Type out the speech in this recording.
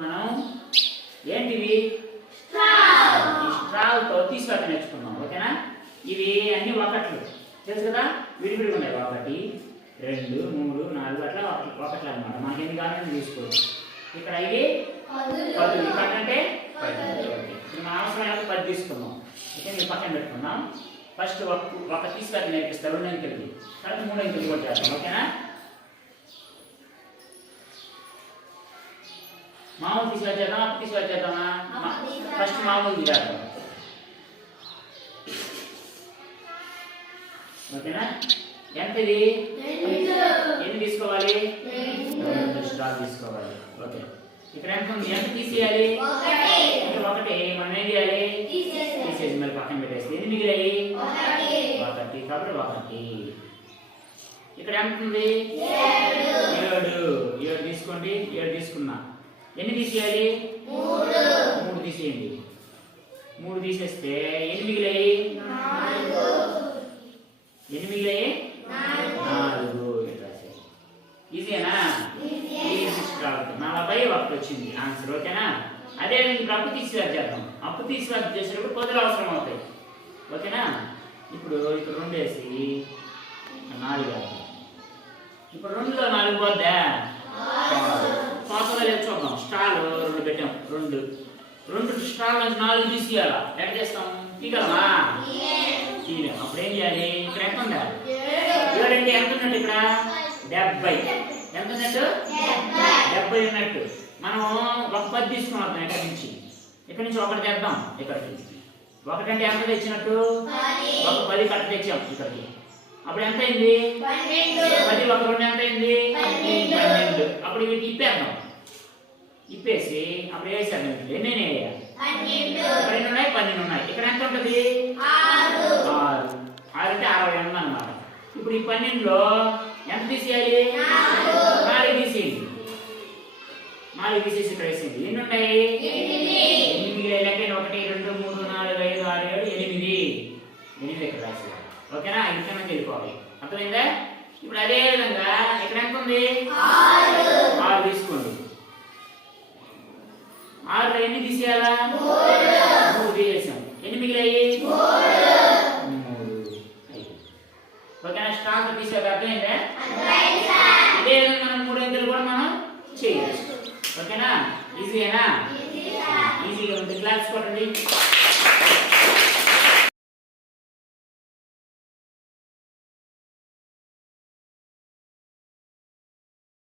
మనం ఏంటివి స్ట్రావ్తో తీసుకొని నేర్చుకున్నాం. ఓకేనా? ఇవి అన్ని ఒకట్లు తెలుసు కదా, విడివిడిగా ఉన్నాయి. 1 2 3 4 అట్లా ఒకట్లు అనమాట. మనకి ఎన్ని కావాలని తీసుకోవచ్చు. ఇక్కడ ఇవి 10 ఇక్కడ అంటే 10. ఇప్పుడు మన అవసరమైన 10 తీసుకున్నాం. ఓకే, మీరు పక్కన పెట్టుకుందాం. ఫస్ట్ ఒక తీసుకొని నేర్పిస్తారు 2 అంకెలకి, తర్వాత 3 అంకెలు కూడా చేస్తాం. ఓకేనా? మామూలు తీసుకొచ్చేద్దాం, అప్పు తీసుకొచ్చేద్దామా? ఫస్ట్ మామూలు చేద్దాం. ఓకేనా? ఎంత ఇది? ఎన్ని తీసుకోవాలి? 2 స్టార్ తీసుకోవాలి. ఓకే, ఇక్కడ ఎంత ఉంది? ఎంత తీసేయాలి? 1. మనం ఏం చేయాలి? తీసేసి మళ్ళీ పక్కన పెట్టేసి ఎన్ని మిగిలాయి? 1 కాబట్టి 1. ఇక్కడ ఎంత ఉంది? 7 తీసుకోండి. 7 తీసుకున్నా. ఎన్ని తీసేయాలి? 3 తీసేయండి. 3 తీసేస్తే ఎన్ని మిగిలాయి? 4 ఈజీనా? కాబట్టి 41 వచ్చింది ఆన్సర్. ఓకేనా? అదే ఇప్పుడు అప్పు తీసివేత చేద్దాం. అప్పు తీసివేత చేసేటప్పుడు 10 అవసరం అవుతాయి. ఓకేనా? ఇప్పుడు ఇక్కడ 2 వేసి 4 ఇప్పుడు 2లో 4 పోద్దా? పాపలో లేదు చూద్దాం. స్టార్లు 2 పెట్టాం. 2 స్టార్ల నుంచి 4 తీసేయాలా? ఎట్లా చేస్తాం? తీగలమా? తీయలేం. అప్పుడు ఏం చేయాలి? ఇక్కడ ఎంత ఉందా? 7 అంటే ఎంత ఉన్నట్టు? ఇక్కడ 70. ఎంత ఉన్నట్టు? 70 ఉన్నట్టు. మనం ఒక 10 తీసుకున్నాం. ఇక్కడ నుంచి 1 తెద్దాం. ఇక్కడికి 1 అంటే ఎంత తెచ్చినట్టు? ఒక 10 కట్ట తెచ్చాం ఇక్కడికి. అప్పుడు ఎంత అయింది? 10 1 2 ఎంత అయింది? 12. అప్పుడు వీటికి ఇప్పేద్దాం. ఇప్పేసి అప్పుడు వేసాను. ఎన్ని వేయాలి? 12 ఉన్నాయి, 12 ఉన్నాయి. ఇక్కడ ఎంత ఉంటుంది? 6 అంటే 60 ఉందన్నమాట. ఇప్పుడు ఈ 12లో ఎంత తీసేయాలి? 4 తీసేయండి. 4 తీసేసి ఇక్కడ వేసేయండి. ఎన్ని ఉన్నాయి? 8 మిగిలిన లెక్క 1 2 3 4 5 6 7 8 ఇక్కడ రాసేయాలి. ఓకేనా? ఇక్కడ నుంచి వెళ్ళిపోవాలి. అర్థమైందా? ఇప్పుడు అదే విధంగా ఇక్కడ ఎంత ఉంది? 6 తీసుకోండి. 6లో ఎన్ని తీసేయాలా? 3 తీసేసాం. ఎన్ని మిగిలాయి? 3. ఓకేనా? స్టాక్ తీసేది అర్థమైందా? ఇదే విధంగా మనం 3 అంకెలు కూడా మనం చేయొచ్చు. ఓకేనా? ఈజీయేనా? ఈజీగా ఉంది. క్లాస్ కొట్టండి.